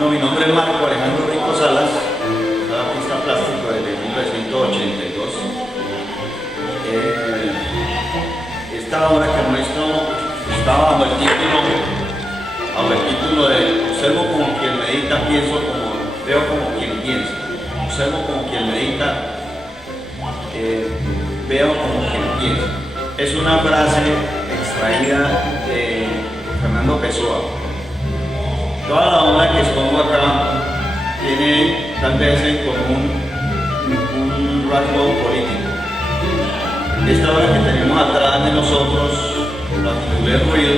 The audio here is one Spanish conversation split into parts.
No, mi nombre es Marco Alejandro Rico Salas, soy artista plástico desde 1982. Esta obra que muestro está bajo el título de Observo como quien medita, veo como quien piensa. Observo como quien medita, veo como quien piensa. Es una frase extraída de Fernando Pessoa. Toda la obra que expongo acá tiene tal vez en común un rasgo político. Esta obra que tenemos atrás de nosotros la titulé Ruido,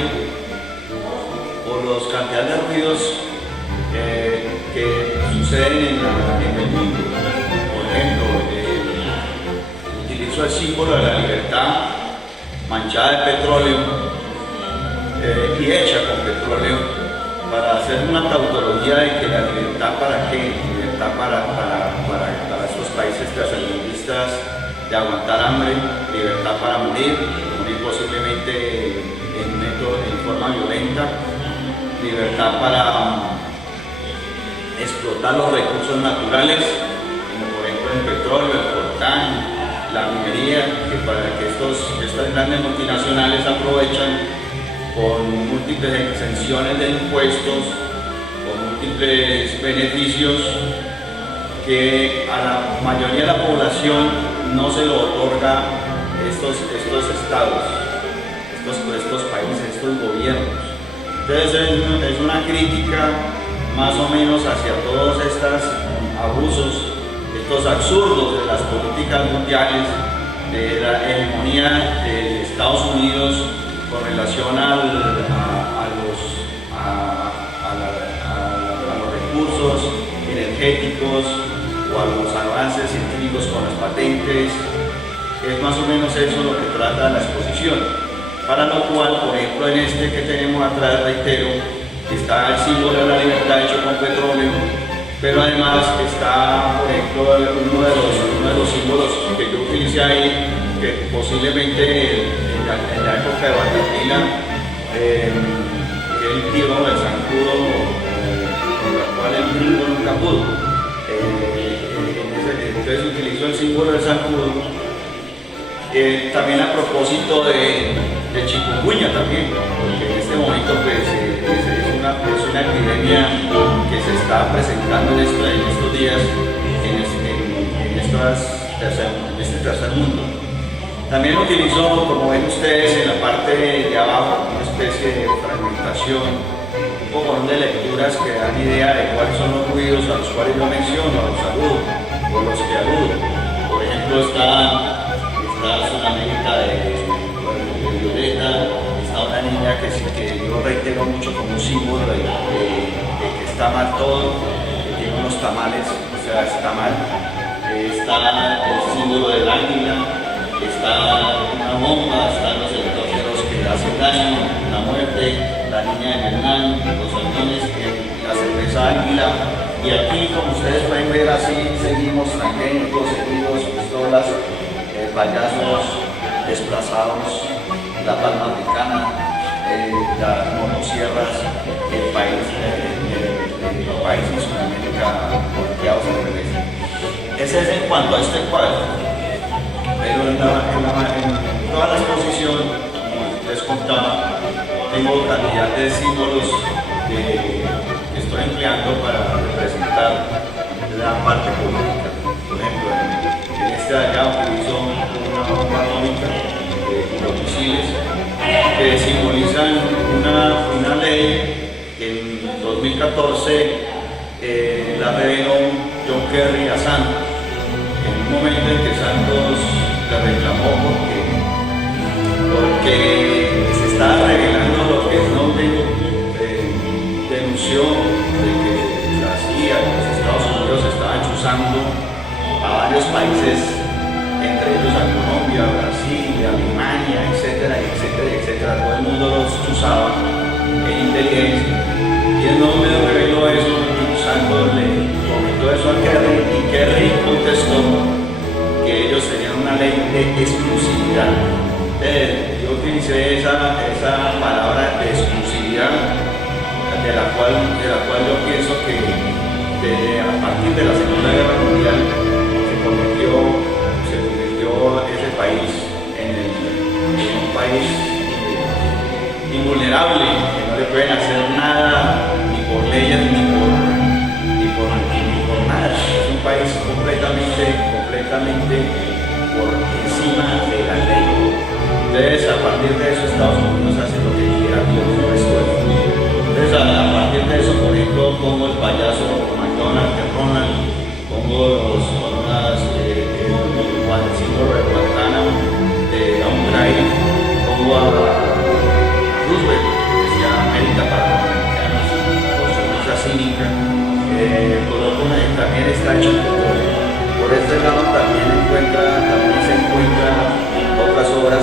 por los cantidad de ruidos que suceden en el mundo. Por ejemplo, utilizo el símbolo de la libertad manchada de petróleo y hecha con petróleo, para hacer una tautología de que la libertad para qué, libertad para estos países tercermundistas de aguantar hambre, libertad para morir posiblemente en forma violenta, libertad para explotar los recursos naturales, como por ejemplo el petróleo, el coltán, la minería, que estas grandes multinacionales aprovechan con múltiples exenciones de impuestos, con múltiples beneficios que a la mayoría de la población no se lo otorga estos estados, estos países, estos gobiernos. Entonces es una crítica más o menos hacia todos estos abusos, estos absurdos de las políticas mundiales, de la hegemonía de Estados Unidos con relación a los recursos energéticos o a los avances científicos con las patentes. Es más o menos eso lo que trata la exposición, para lo cual, por ejemplo, en este que tenemos atrás, reitero, está el símbolo de la libertad hecho con petróleo, pero además está, por ejemplo, uno de los símbolos que yo utilicé ahí, que posiblemente en la época de Guatemala, el tiro del zancudo, con la cual el gringo nunca pudo. Entonces utilizo el símbolo del zancudo, también a propósito de chikungunya también, porque en este momento pues, es una epidemia que se está presentando en estos días en este tercer mundo. También utilizo, como ven ustedes, en la parte de abajo, una especie de fragmentación, un poco de lecturas que dan idea de cuáles son los ruidos a los cuales yo menciono, a los saludo, o los que aludo. Por ejemplo, está Sudamérica de Violeta, está una niña que yo reitero mucho como un símbolo de que está mal todo, que tiene unos tamales, o sea, está mal. Está el símbolo del águila, está una bomba, están los helicópteros que hacen daño, la muerte, la niña de Hernán, los aviones, la cerveza águila. Y aquí, como ustedes pueden ver, así seguimos tangentes, seguidos, pistolas, payasos desplazados, la palma africana, las motosierras, el país en Sudamérica golpeados al revés. Ese es en cuanto a este cuadro. Pero en toda la exposición, como les contaba, tengo cantidad de símbolos que estoy empleando para representar la parte política. Por ejemplo, en este de acá utilizo una bomba atómica de los misiles que simbolizan una ley que en 2014 la reveló John Kerry a Santos, en un momento en que Santos la reclamó porque se estaba revelando lo que Snowden denunció de que la CIA y los Estados Unidos estaban chuzando a varios países, entre ellos a Colombia, Brasil, Alemania, etcétera, etcétera, etcétera. Todo el mundo los chuzaba en inteligencia. Y Snowden reveló eso le comentó eso a Kerry, y Kerry contestó que ellos tenían una ley de exclusividad. Yo utilicé esa palabra de exclusividad, de la cual yo pienso que a partir de la Segunda Guerra Mundial se convirtió ese país en un país invulnerable, que no le pueden hacer nada ni por leyes ni por nada. Es un país completamente por encima de la ley. Entonces, a partir de eso, Estados Unidos hace lo que quiera con el resto del mundo. Entonces, a partir de eso, por ejemplo, pongo el payaso McDonald de Ronald, pongo el Juancito de Guantánamo de Abu Ghraib, pongo a Roosevelt, que decía América para los americanos, con su cosa cínica. Coloco también está hecho por este lado, también se encuentra otras obras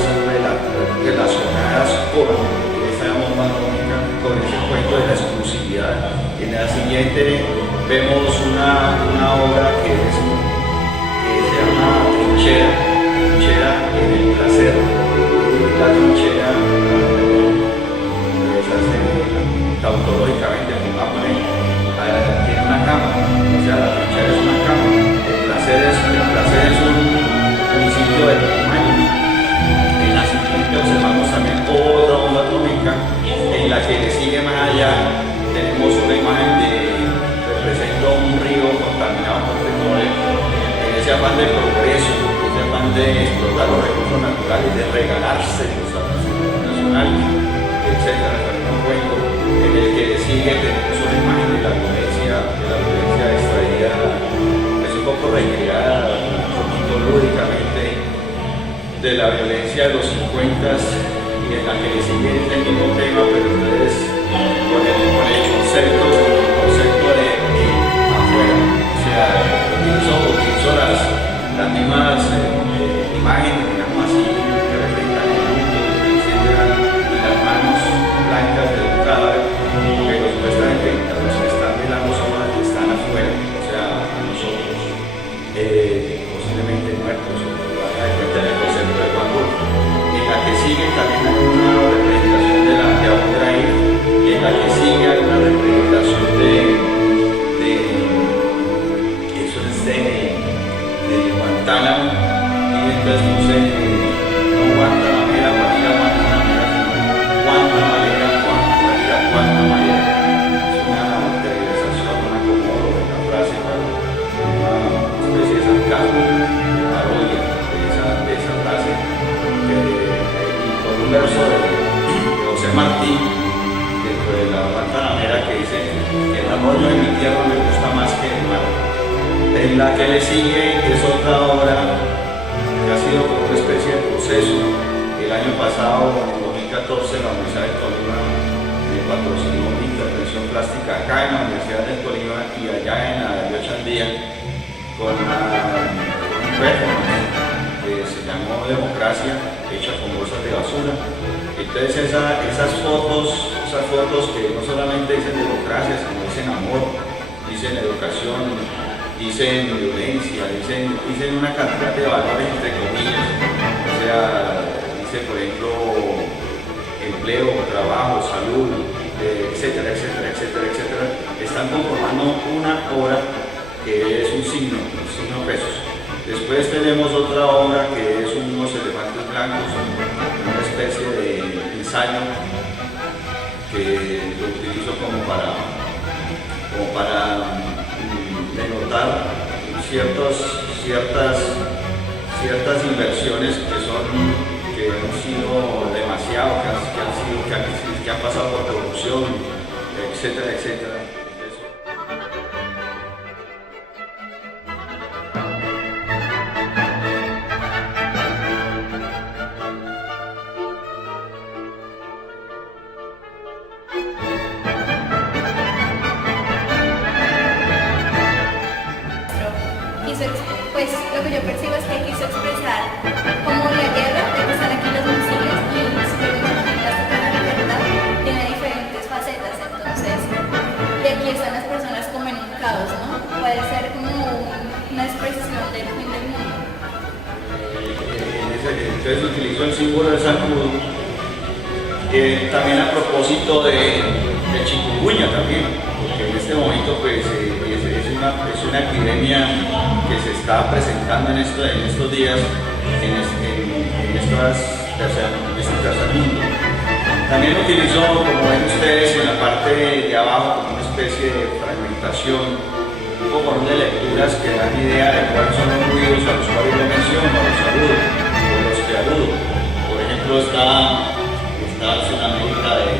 relacionadas con esa bomba atómica, con ese cuento de la exclusividad. En la siguiente vemos una obra que se llama Trinchera en el placer. La trinchera se hace tautológicamente con Apple, tiene una cama, o sea, la trinchera es una cama. El placer es un sitio de tamaño. En la siguiente observamos también otra bomba atómica, en la que le sigue más allá tenemos una imagen representa un río contaminado por petróleo, en ese afán de progreso, ese afán de explotar los recursos naturales, de regalarse los recursos nacionales, etc. Un cuento en el que le sigue tenemos una imagen de la violencia extraída, es un poco recreada, un poquito lúdicamente, de la violencia de los 50s, y en la que le sigue el mismo tema, pero entonces con el concepto de afuera. O sea, utilizo las mismas imágenes, digamos así, que representan el mundo, y las manos blancas del cadáver, pero supuestamente los que están velando son los que están afuera, o sea, a nosotros, posiblemente muertos, a cuenta del concepto de Van Gogh. En la que sigue también hay una representación de Abu Ghraib, en la que sigue hay una representación de Guantánamo, y entonces puse no Guantanamera, Guantanamera. Es una tergiversación, un acomodo de la frase para una especie de sarcasmo, de parodia de esa frase, y con un verso de José Martí dentro de la Guantanamera que dice que el arroyo de mi tierra me gusta más que el mar. En la que le sigue es otra obra que ha sido como una especie de proceso. El año pasado, en el 2014, la Universidad de Tolima me patrocinó una intervención plástica acá en la Universidad de Tolima y allá en la de Ochandía con un performance que se llamó Democracia, hecha con bolsas de basura. Entonces esas fotos que no solamente dicen democracia, sino dicen amor, dicen educación, dicen violencia, dicen una cantidad de valores entre comillas, o sea, dice por ejemplo empleo, trabajo, salud, etcétera, están conformando una obra que es un signo pesos. Después tenemos otra obra que es unos elefantes blancos, una especie de ensayo que lo utilizo como para denotar ciertas inversiones que han sido demasiado, que han pasado por corrupción, etcétera. Pues lo que yo percibo es que quiso expresar como la guerra, de que están aquí los misiles y las de la libertad, tiene diferentes facetas, entonces, y aquí están las personas como en un caos, ¿no? Puede ser como una expresión del fin del mundo. Entonces utilizo el símbolo del zancudo, también a propósito de el chikungunya también, porque en este momento pues, es una epidemia que se está presentando en estos días en este tercer mundo. También utilizo, como ven ustedes, en la parte de abajo como una especie de fragmentación, un poco de lecturas que dan idea de cuáles son los ruidos a los cuales yo menciono, a los saludo, o los que aludo. Por ejemplo, está Sudamérica de